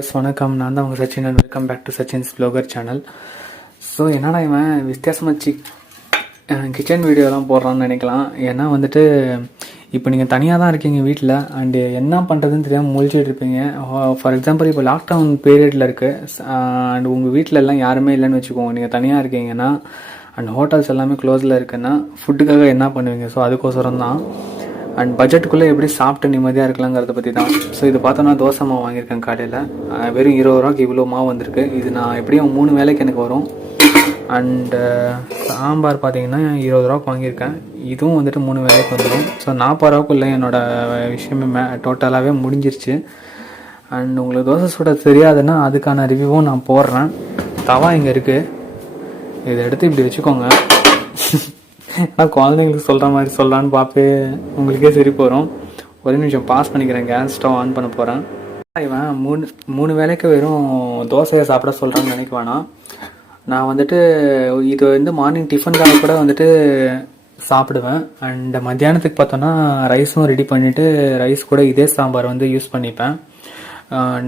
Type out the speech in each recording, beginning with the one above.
Viewers வணக்கம். நான் தான் உங்கள் Sachin and welcome back to Sachin's vlogger channel. So என்னடா இவன் வித்தியாசமாக கிச்சன் வீடியோலாம் போடுறான்னு நினைக்கலாம். ஏன்னா வந்துட்டு இப்போ நீங்கள் தனியாக தான் இருக்கீங்க வீட்டில் அண்டு என்ன பண்ணுறதுன்னு தெரியாமல் முழிச்சிட்டு இருப்பீங்க. ஃபார் எக்ஸாம்பிள் இப்போ லாக்டவுன் பீரியடில் இருக்குது அண்ட் உங்கள் வீட்டில் எல்லாம் யாருமே இல்லைன்னு வச்சுக்கோங்க. நீங்கள் தனியாக இருக்கீங்கன்னா அண்ட் ஹோட்டல்ஸ் எல்லாமே க்ளோஸில் இருக்குன்னா ஃபுட்டுக்காக என்ன பண்ணுவீங்க? ஸோ அதுக்கோசரம் தான் அண்ட் பட்ஜெட்டுக்குள்ளே எப்படி சாப்பிட்டு நிம்மதியாக இருக்கலாங்கிறத பற்றி தான். ஸோ இது பார்த்தோன்னா தோசை மாவு வாங்கியிருக்கேன் காலையில். வெறும் 20 ரூபாய்க்கு இவ்வளோ மாவு வந்திருக்கு. இது நான் எப்படியும் 3 வேளைக்கு எனக்கு வரும். அண்டு சாம்பார் பார்த்தீங்கன்னா 20 ரூபாய்க்கு வாங்கியிருக்கேன். இதுவும் வந்துட்டு 3 வேளைக்கு வந்துடும். ஸோ 40 ரூபாய்க்குள்ளே என்னோடய விஷயமே டோட்டலாகவே முடிஞ்சிருச்சு. அண்ட் உங்களுக்கு தோசை சுட தெரியாதுன்னா அதுக்கான ரிவ்யூவும் நான் போடுறேன். தவா இங்கே இருக்குது, இதை எடுத்து இப்படி வச்சுக்கோங்க. ஆனால் குழந்தைங்களுக்கு சொல்கிற மாதிரி சொல்லலான்னு பார்த்து உங்களுக்கே சரி போகிறோம். ஒரு நிமிஷம் பாஸ் பண்ணிக்கிறேன், கேஸ் ஸ்டவ் ஆன் பண்ண போகிறேன். இவன் மூணு வேளைக்கு வெறும் தோசையை சாப்பிட சொல்கிறான்னு நினைக்க வேணாம். நான் வந்துட்டு இது வந்து மார்னிங் டிஃபனுக்காக கூட வந்துட்டு சாப்பிடுவேன். அண்ட் மத்தியானத்துக்கு பார்த்தோன்னா ரைஸும் ரெடி பண்ணிவிட்டு ரைஸ் கூட இதே சாம்பார் வந்து யூஸ் பண்ணிப்பேன்.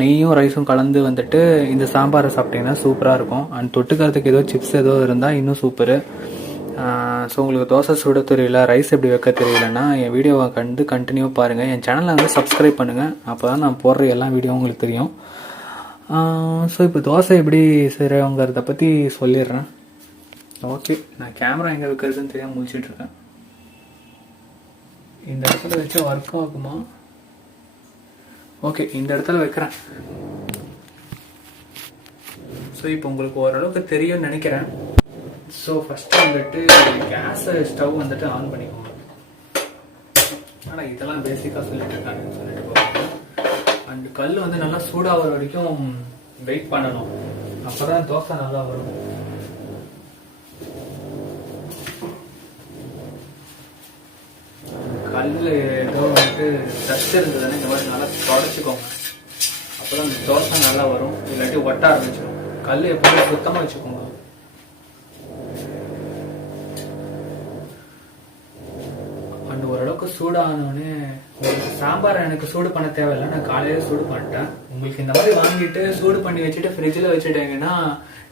நெய்யும் ரைஸும் கலந்து வந்துட்டு இந்த சாம்பாரை சாப்பிட்டிங்கன்னா சூப்பராக இருக்கும். அண்ட் தொட்டுக்கிறதுக்கு ஏதோ சிப்ஸ் ஏதோ இருந்தால் இன்னும் சூப்பரு. ஸோ உங்களுக்கு தோசை சுட தெரியல, ரைஸ் எப்படி வைக்க தெரியலன்னா என் வீடியோவை கண்டினியூவாக பாருங்கள். என் சேனலை வந்து சப்ஸ்கிரைப் பண்ணுங்கள். அப்போ தான் நான் போடுற எல்லா வீடியோவும் உங்களுக்கு தெரியும். ஸோ இப்போ தோசை எப்படி செய்கிறவங்கிறத பற்றி சொல்லிடுறேன். ஓகே, நான் கேமரா எங்கே வைக்கிறதுன்னு தெரியாமல் முடிச்சிட்ருக்கேன். இந்த இடத்துல வச்சா ஒர்க் ஆகுமா? ஓகே, இந்த இடத்துல வைக்கிறேன். ஸோ இப்போ உங்களுக்கு ஓரளவுக்கு தெரியும்னு நினைக்கிறேன். ஸோ ஃபஸ்ட்டு வந்துட்டு கேஸை ஸ்டவ் வந்துட்டு ஆன் பண்ணிக்கோங்க. ஆனால் இதெல்லாம் பேசிக்காக சொல்லிட்டு இருக்காங்கன்னு சொல்லிட்டு போவாங்க. அண்ட் கல் வந்து நல்லா சூடாகிற வரைக்கும் வெயிட் பண்ணணும். அப்போ தான் தோசை நல்லா வரும். கல் ஏதோ வந்துட்டு டஸ்ட் இருந்ததுன்னா இந்த மாதிரி நல்லா தொடச்சிக்கோங்க. அப்போ தான் தோசை நல்லா வரும். இல்லாட்டி ஒட்ட ஆரம்பிச்சிடும். கல் எப்போதுமே சுத்தமாக வச்சுக்கோங்க. அண்ட் ஓரளவுக்கு சூடானோடனே உங்களுக்கு சாம்பார் எனக்கு சூடு பண்ண தேவையில்லை, நான் காலையில சூடு பண்ணிட்டேன். உங்களுக்கு இந்த மாதிரி வாங்கிட்டு சூடு பண்ணி வச்சுட்டு ஃப்ரிட்ஜில் வச்சுட்டீங்கன்னா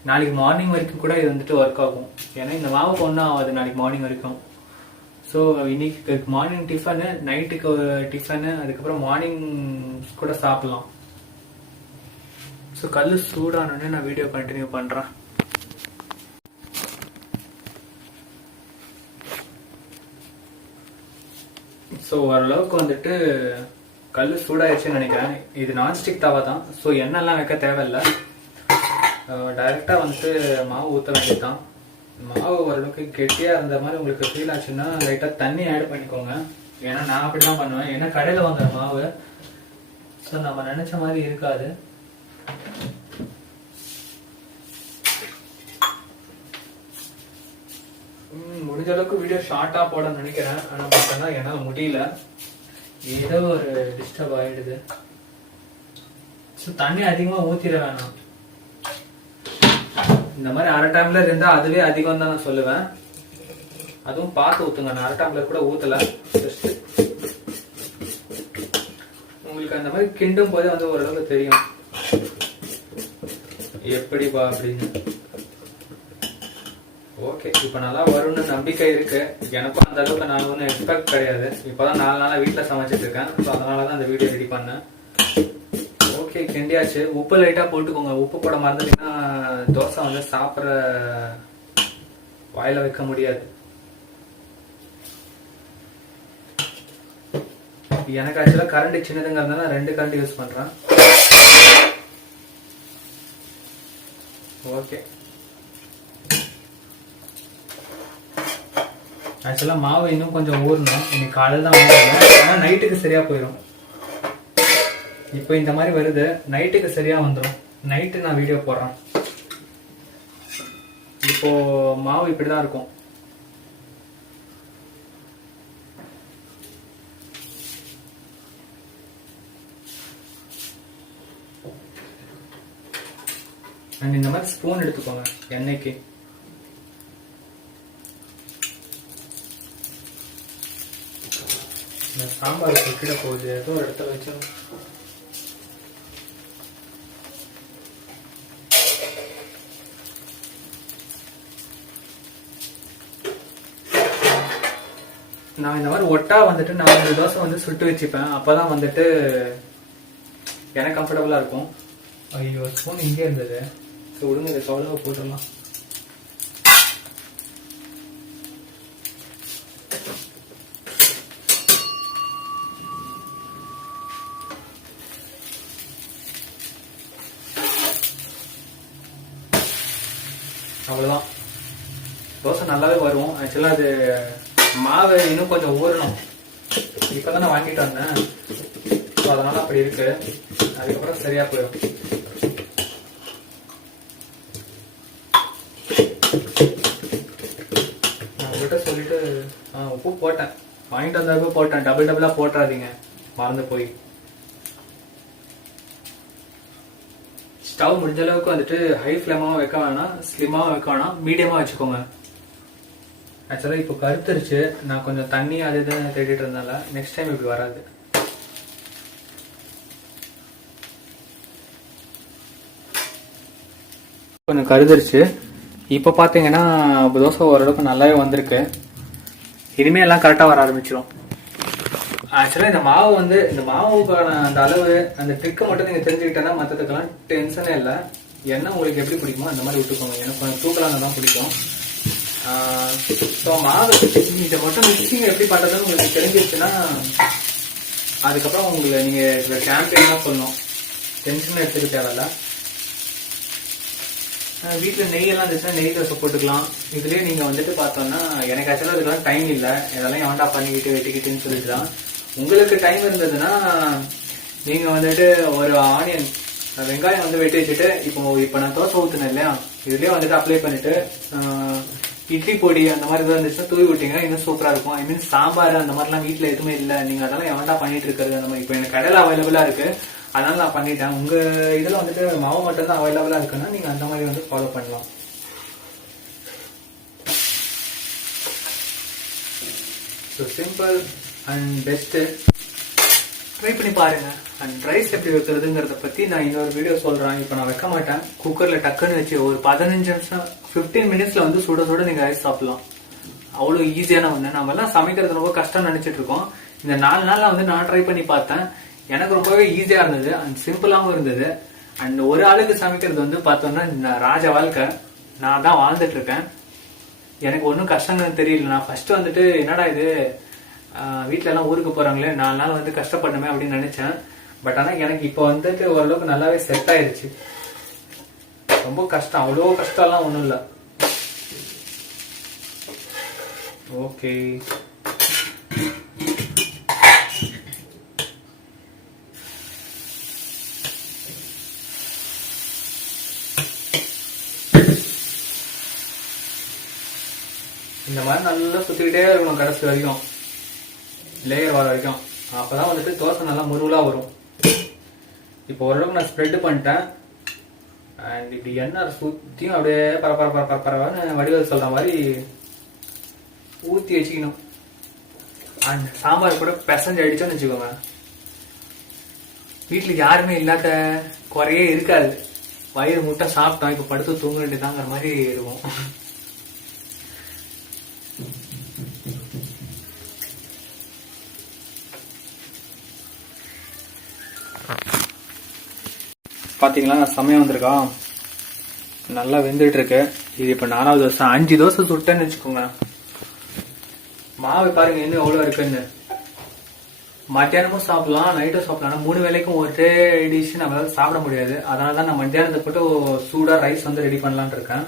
நாளைக்கு மார்னிங் வரைக்கும் கூட இது வந்துட்டு ஒர்க் ஆகும். ஏன்னா இந்த மாவுக்கு ஒன்றும் ஆகாது நாளைக்கு மார்னிங் வரைக்கும். ஸோ இன்னைக்கு மார்னிங் டிஃபனு, நைட்டுக்கு டிஃபனு, அதுக்கப்புறம் மார்னிங் கூட சாப்பிடலாம். ஸோ கல் சூடானோடனே நான் வீடியோ கண்டினியூ பண்ணுறேன். ஸோ ஓரளவுக்கு வந்துட்டு கல் சூடாயிடுச்சுன்னு நினைக்கிறேன். இது நான்ஸ்டிக் தவா தான். ஸோ எண்ணெய்லாம் வைக்க தேவையில்லை, டைரெக்டாக வந்துட்டு மாவு ஊற்ற வேண்டியது தான். மாவு ஓரளவுக்கு கெட்டியாக இருந்த மாதிரி உங்களுக்கு ஃபீல் ஆச்சுன்னா லைட்டாக தண்ணி ஆட் பண்ணிக்கோங்க. ஏன்னா நான் அப்படி தான் பண்ணுவேன். ஏன்னா கடையில் வாங்குற மாவு ஸோ நம்ம நினச்ச மாதிரி இருக்காது. முடிஞ்ச அளவுக்கு வீடியோ ஷார்ட்டா போட நினைக்கிறேன். ஆனால் பார்த்தோன்னா என்னால் முடியல, ஏதோ ஒரு டிஸ்டர்ப் ஆயிடுது. ஸோ தண்ணி அதிகமாக ஊற்றிட வேணாம். இந்த மாதிரி அரை டம்ளர் இருந்தால் அதுவே அதிகம் தான் நான் சொல்லுவேன். அதுவும் பார்த்து ஊற்றுங்க. நான் அரை டம்ளர் கூட ஊற்றலை. உங்களுக்கு அந்த மாதிரி கிண்டும் போதே வந்து ஓரளவுக்கு தெரியும் எப்படிப்பா அப்படின்னு. ஓகே, இப்போ நல்லா வரும்னு நம்பிக்கை இருக்கு. எனக்கும் அந்த அளவுக்கு நான் ஒன்றும் எக்ஸ்பெக்ட் கிடையாது. இப்போதான் 4 நாளாக வீட்டில் சமைச்சிட்டு இருக்கேன். ஸோ அதனால தான் இந்த வீடியோ ரெடி பண்ணேன். ஓகே, கிண்டியாச்சு. உப்பு லைட்டாக போட்டுக்கோங்க. உப்பு போட மறந்துட்டீங்கன்னா தோசை வந்து சாப்பிட்ற வாயில வைக்க முடியாது. எனக்கு ஆக்சுவலாக கரண்ட் சின்னதுங்கிறதுனால 2 கரண்ட் யூஸ் பண்ணுறேன். ஓகே, ஆக்சுவலாக மாவு இன்னும் கொஞ்சம் ஊறணும். இன்னைக்கு காலையில் தான் வாங்குவேன், ஆனால் நைட்டுக்கு சரியாக போயிடும். இப்போ இந்த மாதிரி வருது, நைட்டுக்கு சரியாக வந்துடும். நைட்டு நான் வீடியோ போடுறேன். இப்போ மாவு இப்படி தான் இருக்கும். அண்ட் இந்த மாதிரி ஸ்பூன் எடுத்துக்கோங்க எண்ணெய்க்கு. சாம்பார் கீழே போகுது, ஏதோ ஒரு இடத்துல வச்சு நான் இந்த மாதிரி ஒட்டா வந்துட்டு 4 தோசை வந்து சுட்டு வச்சுப்பேன். அப்பதான் வந்துட்டு எனக்கு கம்ஃபர்டபுளா இருக்கும். ஐயோ ஸ்பூன் இங்கே இருந்தது. ஸோ விடுங்க, இதை கவலையாக போட்டுடலாம். அவ்வளோதான். தோசை நல்லாவே வரும். ஆக்சுவலாக அது மாவு இன்னும் கொஞ்சம் ஊறணும். இப்போ தான் நான் வாங்கிட்டு வந்தேன். ஸோ அதனால அப்படி இருக்கு. அதுக்கப்புறம் சரியா போயிடும். நான் உங்கள்கிட்ட சொல்லிட்டு உப்பு போட்டேன். வாங்கிட்டு வந்தப்போ போட்டேன். டபுளா போட்டுறாதீங்க, மறந்து போய். ஸ்டவ் முடிஞ்ச அளவுக்கு வந்துட்டு ஹை ஃப்ளேமாவும் வைக்க வேணாம், ஸ்லிமாவும் வைக்க வேணாம், மீடியமாக வச்சுக்கோங்க. ஆக்சுவலாக இப்போ கருத்துருச்சு. நான் கொஞ்சம் தண்ணி அது இதுன்னு தேடிட்டு இருந்தால நெக்ஸ்ட் டைம் இப்படி வராது. கொஞ்சம் கருதுருச்சு. இப்போ பார்த்தீங்கன்னா தோசை ஓரளவுக்கு நல்லாவே வந்திருக்கு. இனிமே எல்லாம் கரெக்டாக வர ஆரம்பிச்சிடும். ஆக்சுவலாக இந்த மாவுக்கான அந்த அளவு, அந்த ட்ரிக்கை மட்டும் நீங்கள் தெரிஞ்சுக்கிட்டேன்னா மற்றதுக்கெல்லாம் டென்ஷனே இல்லை. எண்ணெய் உங்களுக்கு எப்படி பிடிக்குமோ அந்த மாதிரி விட்டுக்கோங்க. எனக்கு கொஞ்சம் தூக்கலாங்க தான் பிடிக்கும். ஸோ மாவு இதை மட்டும் மிக்சிங் எப்படி பண்ணுறதுன்னு உங்களுக்கு தெரிஞ்சிருச்சுன்னா அதுக்கப்புறம் உங்களுக்கு நீங்கள் இதில் சாம்பியனாக சொல்லணும். டென்ஷனாக எடுத்துக்க தேவையில்ல. வீட்டில் நெய்யெல்லாம் இருந்துச்சுன்னா நெய் தோசை போட்டுக்கலாம். இதுலேயே நீங்கள் வந்துட்டு பார்த்தோன்னா எனக்கு ஆக்சுவலாக இதுக்கெல்லாம் டைம் இல்லை. இதெல்லாம் ஏன்டா பண்ணிக்கிட்டு வெட்டிக்கிட்டுன்னு சொல்லிட்டு தான். உங்களுக்கு டைம் இருந்ததுன்னா நீங்கள் வந்துட்டு ஒரு ஆனியன் வெங்காயம் வந்து வெட்டி வச்சுட்டு இப்போ நான் தோசை ஊற்றுனேன் இல்லையா, இதுலேயே வந்துட்டு அப்ளை பண்ணிட்டு இட்லி பொடி அந்த மாதிரி எதாவது இருந்துச்சுன்னா தூவி விட்டீங்கன்னா இன்னும் சூப்பராக இருக்கும். ஐ மீன் சாம்பார் அந்த மாதிரிலாம் வீட்டில் எதுவுமே இல்லை. நீங்கள் அதெல்லாம் எவன்டா பண்ணிட்டு இருக்கிறது அந்த மாதிரி. இப்போ எனக்கு கடையில் அவைலபிளாக இருக்குது, அதனால நான் பண்ணிட்டேன். உங்கள் இதில் வந்துட்டு மாவு மட்டும் தான் அவைலபிளாக இருக்குன்னா நீங்கள் அந்த மாதிரி வந்து ஃபாலோ பண்ணலாம். So simple and best. Try பண்ணி பாருங்க. அண்ட் ரைஸ் எப்படி வைக்கிறதுங்கிறத பற்றி நான் இன்னொரு வீடியோ சொல்கிறேன். இப்போ நான் வைக்க மாட்டேன். குக்கரில் டக்குன்னு வச்சு ஒரு 15 நிமிஷம் 15 மினிட்ஸில் வந்து சுட சுட நீங்கள் ரைஸ் சாப்பிடலாம். அவ்வளோ ஈஸியான ஒன்று. நம்ம எல்லாம் சமைக்கிறது ரொம்ப கஷ்டம் நினச்சிட்டு இருக்கோம். இந்த 4 நாளில் வந்து நான் ட்ரை பண்ணி பார்த்தேன். எனக்கு ரொம்பவே ஈஸியாக இருந்தது அண்ட் சிம்பிளாகவும் இருந்தது. அண்ட் ஒரு ஆளுக்கு சமைக்கிறது வந்து பார்த்தோன்னா ராஜ வாழ்க்கை. நான் தான் வாழ்ந்துட்டு இருக்கேன். எனக்கு ஒன்றும் கஷ்டங்கள் தெரியல. நான் ஃபர்ஸ்ட் வந்துட்டு என்னடா இது வீட்டில எல்லாம் ஊருக்கு போறாங்களே 4 நாள் வந்து கஷ்டப்படணுமே அப்படின்னு நினைச்சேன். பட் ஆனால் எனக்கு இப்போ வந்துட்டு ஓரளவுக்கு நல்லாவே செட் ஆயிடுச்சு. ரொம்ப கஷ்டம், அவ்வளோ கஷ்டம்லாம் ஒன்றும் இல்லை. ஓகே, இந்த மாதிரி நல்லா சுத்திக்கிட்டே இருக்கணும் கடைசி வரைக்கும், லேயர் வர வரைக்கும். அப்பதான் வந்துட்டு தோசை நல்லா முருகலா வரும். இப்போ ஓரளவுக்கு நான் ஸ்ப்ரெட் பண்ணிட்டேன். அண்ட் இப்படி எண்ணெய் சுத்தியும் அப்படியே பரபரன்னு வடிவல் சொல்ற மாதிரி ஊத்தி வச்சுக்கணும். அண்ட் சாம்பார் கூட பெசஞ்சு அடிச்சோன்னு வச்சுக்கோங்க, வீட்டுல யாருமே இல்லாத குறையே இருக்காது. வயிறு முட்டை சாப்பிட்டோம், இப்ப படுத்து தூங்க வேண்டியதாங்கிற மாதிரி இருக்கும். பாத்தீங்களா செமையா வந்திருக்கா, நல்லா வெந்துட்டு இருக்கு. இது இப்ப 4வது தோசை. 5 தோசை சுட்டேன்னு வச்சுக்கோங்க. மாவு பாருங்க இன்னும் எவ்வளவு இருக்குன்னு. மத்தியானமும் சாப்பிடலாம், நைட்டும் சாப்பிடலாம். 3 வேளைக்கும் ஒரே டிஷ் நம்மளால சாப்பிட முடியாது. அதனாலதான் நான் மத்தியானத்தை போட்டு சூடா ரைஸ் வந்து ரெடி பண்ணலான் இருக்கேன்.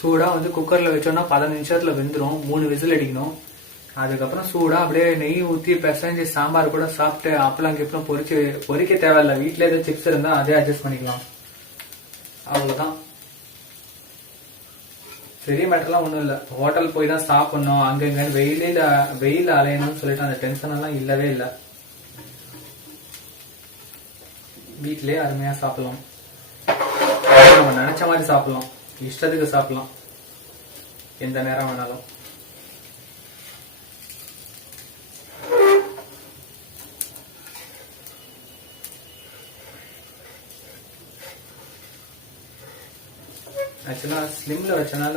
சூடா வந்து குக்கர்ல வச்சோம்னா 15 நிமிஷத்துல வெந்துடும். 3 விசில் அடிக்கணும். அதுக்கப்புறம் சூடா அப்படியே நெய் ஊற்றி பிசைஞ்சு சாம்பார் கூட சாப்பிட்டு அப்பளம் கிப்பளம் பொரிக்க தேவையில்ல. வீட்டில் ஏதாவது சிப்ஸ் இருந்தா அதே அட்ஜஸ்ட் பண்ணிக்கலாம். அவ்வளவுதான். பெரிய மேட்டர்லாம் ஒன்றும் இல்லை. ஹோட்டல் போய் தான் சாப்பிடணும், அங்கங்க வெயில் அலையணும்னு சொல்லிட்டு அந்த டென்ஷன் எல்லாம் இல்லவே இல்லை. வீட்டிலேயே அருமையா சாப்பிடலாம். நம்ம நினைச்ச மாதிரி சாப்பிடலாம், இஷ்டத்துக்கு சாப்பிடலாம், எந்த நேரம் வேணாலும். ஆக்சுவலா ஸ்லிம்ல வச்சனால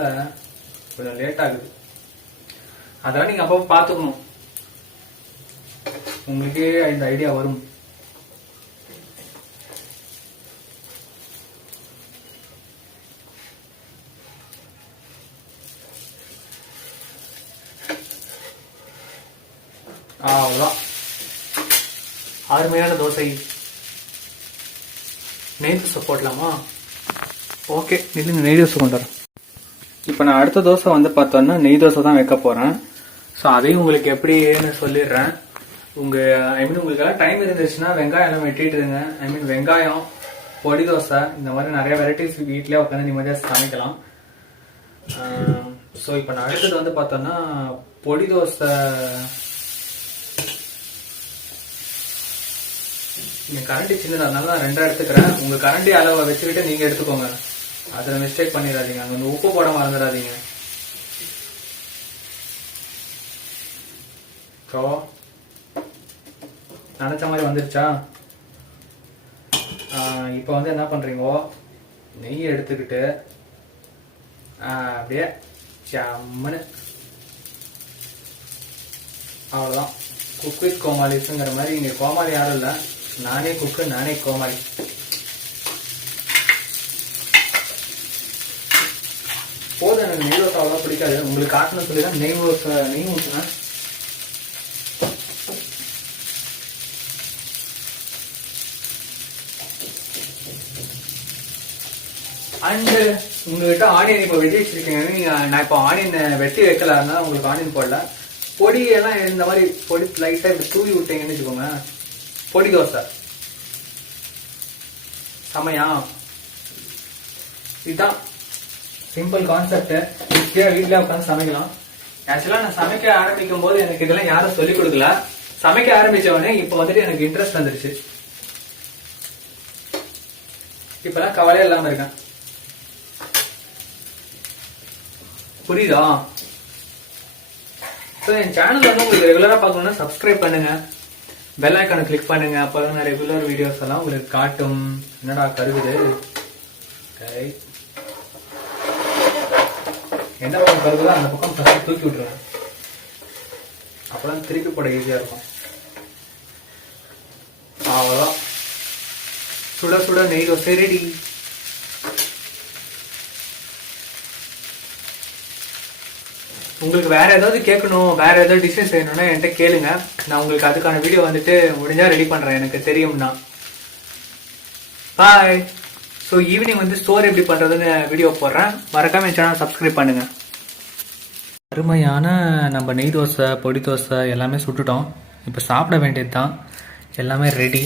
கொஞ்சம் லேட் ஆகுது. அதெல்லாம் நீங்கள் அப்போ பார்த்துக்கணும், உங்களுக்கே இந்த ஐடியா வரும். அவ்வளோதான், அருமையான தோசை. நெய் தோசை போடலாமா? ஓகே, இல்லைங்க, நெய் தோசை கொண்டு வரேன். இப்போ நான் அடுத்த தோசை வந்து பார்த்தோன்னா நெய் தோசை தான் வைக்க போகிறேன். ஸோ அதையும் உங்களுக்கு எப்படின்னு சொல்லிடுறேன். உங்களுக்கு டைம் இருந்துச்சுன்னா வெங்காயம் எல்லாம் வெட்டிட்டுருங்க. வெங்காயம், பொடி தோசை, இந்த மாதிரி நிறைய வெரைட்டிஸ் வீட்டிலே உட்காந்து நிம்மதியாக சமைக்கலாம். ஸோ இப்போ நான் அடுத்தது வந்து பார்த்தோன்னா பொடி தோசை. நீங்கள் கரண்டி சின்னதானால நான் 2 எடுத்துக்கிறேன். உங்கள் கரண்டி அளவை வச்சுக்கிட்டு நீங்கள் எடுத்துக்கோங்க, அதில் மிஸ்டேக் பண்ணிடாதீங்க. அங்கே வந்து உப்பு போட மறந்துடாதீங்க. ஸோ நினச்ச மாதிரி வந்துருச்சா? இப்போ வந்து என்ன பண்ணுறீங்கோ, நெய் எடுத்துக்கிட்டு அப்படியே சம்மனு, அவ்வளோதான். குக் வித் கோமாளிஸுங்கிற மாதிரி. இங்கே கோமாளி யாரும் இல்லை, நானே குக்கு, நானே கோமாளி. போதும், எனக்கு நெய் தோசை அவ்வளோ பிடிக்காது. உங்களுக்கு காட்டணும்னு சொல்லி தான் நெய் ஊற்றுனேன். அண்டு உங்ககிட்ட ஆனியன் இப்போ வெட்டி வச்சிருக்கீங்க. நான் இப்போ ஆனியன் வெட்டி வைக்கலாம்னா உங்களுக்கு ஆனியன் போடல. பொடி எல்லாம் இந்த மாதிரி பொடி லைட்டாக இப்படி தூவி விட்டீங்கன்னு வச்சுக்கோங்க, பொடி தோசை செமையா. இதுதான் சிம்பிள் கான்செப்ட். ஈஸியாக வீட்டில் உட்காந்து சமைக்கலாம். ஆக்சுவலாக நான் சமைக்க ஆரம்பிக்கும் போது எனக்கு இதெல்லாம் யாரும் சொல்லிக் கொடுக்கல. சமைக்க ஆரம்பிச்சவொடனே இப்போ வந்துட்டு எனக்கு இன்ட்ரெஸ்ட் வந்துருச்சு. இப்பெல்லாம் கவலையே இல்லாமல் இருக்கேன். புரியுதா? ஸோ என் சேனல் வந்து உங்களுக்கு ரெகுலராக பார்க்கணுன்னா சப்ஸ்கிரைப் பண்ணுங்க, பெல் ஐக்கானை கிளிக் பண்ணுங்க. அப்போ தான் நான் ரெகுலர் வீடியோஸ் எல்லாம் உங்களுக்கு காட்டும். என்னடா கருகுது, எந்த பக்கம் கருகுதோ அந்த பக்கம் ஃபர்ஸ்ட் தூக்கி விட்டுருவேன், அப்போதான் திருப்பி போட ஈஸியாக இருக்கும். அவ்வளோதான், சுட சுட நெய் தோசை ரெடி. உங்களுக்கு வேற ஏதாவது கேட்கணும், வேற ஏதாவது டிஷ்ஷஸ் செய்யணும்னா என்கிட்ட கேளுங்க. நான் உங்களுக்கு அதுக்கான வீடியோ வந்துட்டு முடிஞ்சா ரெடி பண்றேன், எனக்கு தெரியும்னா. பாய். ஸோ ஈவினிங் வந்து ஸ்டோர் எப்படி பண்றதுன்னு வீடியோ போடுறேன், மறக்காம என் சேனல் சப்ஸ்கிரைப் பண்ணுங்க. அருமையான நம்ம நெய் தோசை, பொடி தோசை எல்லாமே சுட்டுட்டோம். இப்போ சாப்பிட வேண்டியது தான், எல்லாமே ரெடி.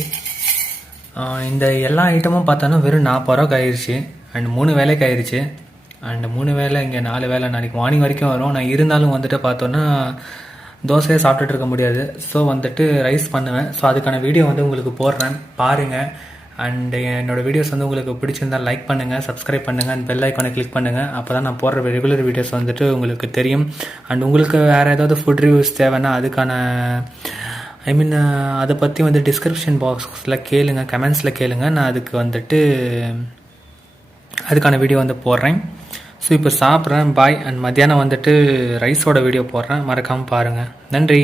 இந்த எல்லா ஐட்டமும் பார்த்தோன்னா வெறும் 40 ரூபாய்க்கு ஆயிடுச்சு. அண்ட் 3 வேலைக்கு ஆயிடுச்சு. அண்ட் 3 வேலை, இங்கே 4 வேலை, நாளைக்கு மார்னிங் வரைக்கும் வரும். நான் இருந்தாலும் வந்துட்டு பார்த்தோன்னா தோசையை சாப்பிட்டுட்டு இருக்க முடியாது. ஸோ வந்துட்டு ரைஸ் பண்ணுவேன். ஸோ அதுக்கான வீடியோ வந்து உங்களுக்கு போடுறேன், பாருங்கள். அண்ட் என்னோடய வீடியோஸ் வந்து உங்களுக்கு பிடிச்சிருந்தால் லைக் பண்ணுங்கள், சப்ஸ்கிரைப் பண்ணுங்கள், அண்ட் பெல் ஐக்கானை கிளிக் பண்ணுங்கள். அப்போ தான் நான் போடுற ரெகுலர் வீடியோஸ் வந்துட்டு உங்களுக்கு தெரியும். அண்ட் உங்களுக்கு வேறு ஏதாவது ஃபுட் ரிவ்யூஸ் தேவைன்னா அதுக்கான அதை பற்றி வந்து டிஸ்கிரிப்ஷன் பாக்ஸில் கேளுங்க, கமெண்ட்ஸில் கேளுங்க. நான் அதுக்கு வந்துட்டு அதுக்கான வீடியோ வந்து போடுறேன். ஸோ இப்போ சாப்பிட்றேன், பாய். அண்ட் மத்தியானம் வந்துட்டு ரைஸோட வீடியோ போடுறேன், மறக்காமல் பாருங்கள். நன்றி.